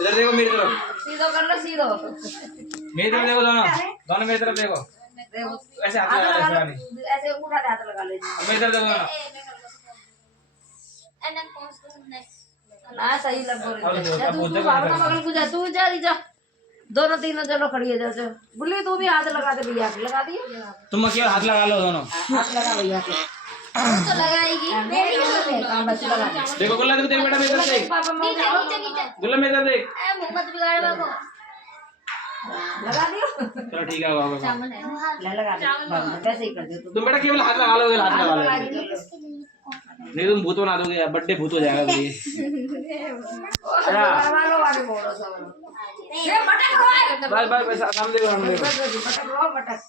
इधर देखो मेरी तरफ, सीधो कर लो सीधो। मेरी तरफ देखो, दोनों दोनों मेरी तरफ देखो, ऐसे हाथ लगा ले, ऐसे नहीं, ऐसे उठा के हाथ लगा ले। मेरी तरफ देखो दोनों। हाँ सही लग रही और है। देखो, अब तू उधर भावना को मगल पूजा तू जा रही जा। दोनों तीनों चलो खड़ी है जैसे। बुल्ली तू भी हाथ लगा दे भैया के, लगा दिए। तुम केवल हाथ लगा लो दोनों। हाथ लगा भैया के। तो लगाएगी हाँ बस लगा दे। देखो गुल्ला, देख बेटा मेरी तरफ देख, पापा मम्मी नीचे गुल्ला मेरी तरफ देख। मोहम्मद बिगाड़ बाबू लगा दियो। चलो ठीक है बाबा, ले लगा दे। बाबा कैसे ही कर दियो तुम बेटा केवल हाथ लगा लोगे, हाथ लगा लगा लोगे, दियो। नहीं तुम भूत बना दोगे, बर्थडे भूत हो जाएगा फिर ये। लगा लो आगे बोलो सब। ये मटक रो। बस बस बस, सामने देखो, सामने देखो। मटक रो मटक।